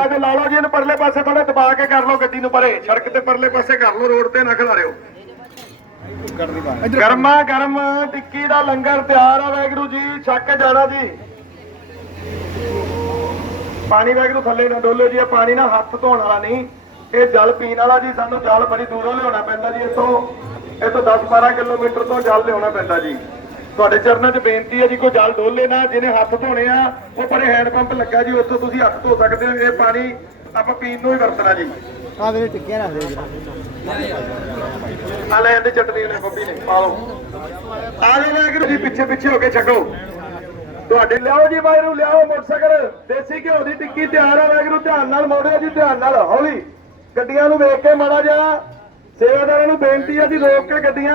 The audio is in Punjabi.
ਆ ਜਾਓ ਲਾ ਜੀ, ਇਹਨੂੰ ਪਰਲੇ ਪਾਸੇ ਥੋੜਾ ਦਬਾ ਕੇ ਕਰ ਲਓ ਗੱਡੀ ਨੂੰ ਪਰੇ। ਸੜਕ ਤੇ ਪਰਲੇ ਪਾਸੇ ਕਰ ਲਓ, ਰੋਡ ਤੇ ਨਾ ਖਿਲਾਰਿਓ। ਗਰਮਾ ਗਰਮ, ਟਿੱਕੀ ਦਾ ਲੰਗਰ ਤਿਆਰ ਆ ਵੈਗਰੂ ਜੀ, ਛੱਕ ਜਾਣਾ ਜੀ। ਪਾਣੀ ਵੈਗਰੂ ਥੱਲੇ ਨਾ ਡੋਲੋ ਜੀ, ਇਹ ਪਾਣੀ ਨਾ ਹੱਥ ਧੋਣ ਵਾਲਾ ਨਹੀਂ। ਇਹ ਜਲ ਪੀਣ ਵਾਲਾ ਜੀ, ਸਾਨੂੰ ਜਲ ਬੜੀ ਦੂਰੋਂ ਲਿਆਉਣਾ ਪੈਂਦਾ ਜੀ ਇੱਥੋਂ। ਇੱਥੋਂ ਤੋਂ 10 12 ਕਿਲੋਮੀਟਰ ਤੋਂ ਜਲ ਲਿਆਉਣਾ ਪੈਂਦਾ ਜੀ। ਤੁਹਾਡੇ ਚਰਨਾਂ 'ਚ ਬੇਨਤੀ ਹੈ ਜੀ ਕੋਈ ਜਲ ਡੋਲੇ ਨਾ ਜਿਹਨੇ ਹੱਥ ਧੋਣੇ ਆ ਉਹ ਪਰੇ ਹੈਂਡ ਪੰਪ ਲੱਗਾ ਜੀ ਉੱਥੋਂ ਤੁਸੀਂ ਹੱਥ ਧੋ ਸਕਦੇ ਹੋ ਇਹ ਪਾਣੀ ਆਪਾਂ ਪੀਣ ਨੂੰ ਹੀ ਵਰਤਣਾ ਜੀ। ਆ ਦੇ ਟਿੱਕੀਆਂ ਰੱਖ ਦੇ ਆ ਲੈ ਇਹਦੇ ਚਟਨੀ ਨੇ ਬੱਬੀ ਨੇ ਪਾ ਲਓ। ਆ ਜਾਓ ਵਾਹਿਗੁਰੂ ਜੀ ਪਿੱਛੇ ਪਿੱਛੇ ਹੋ ਕੇ ਛਕੋ। ਤੁਹਾਡੇ ਲਿਆਓ ਜੀ ਵਾਹਿਗੁਰੂ ਲਿਆਓ ਮੋਟਰਸਾਈਕਲ। ਦੇਸੀ ਘਿਓ ਦੀ ਟਿੱਕੀ ਤਿਆਰ ਆ ਵਾਹਿਗੁਰੂ ਧਿਆਨ ਨਾਲ ਮੋੜਿਓ ਜੀ ਧਿਆਨ ਨਾਲ। ਹੌਲੀ। ਗੱਡੀਆਂ ਨੂੰ ਵੇਖ ਕੇ ਮਾੜਾ ਜਾ ਸੇਵਾਦਾਰਾਂ ਨੂੰ ਬੇਨਤੀ ਆ ਜੀ ਰੋਕ ਕੇ ਗੱਡੀਆਂ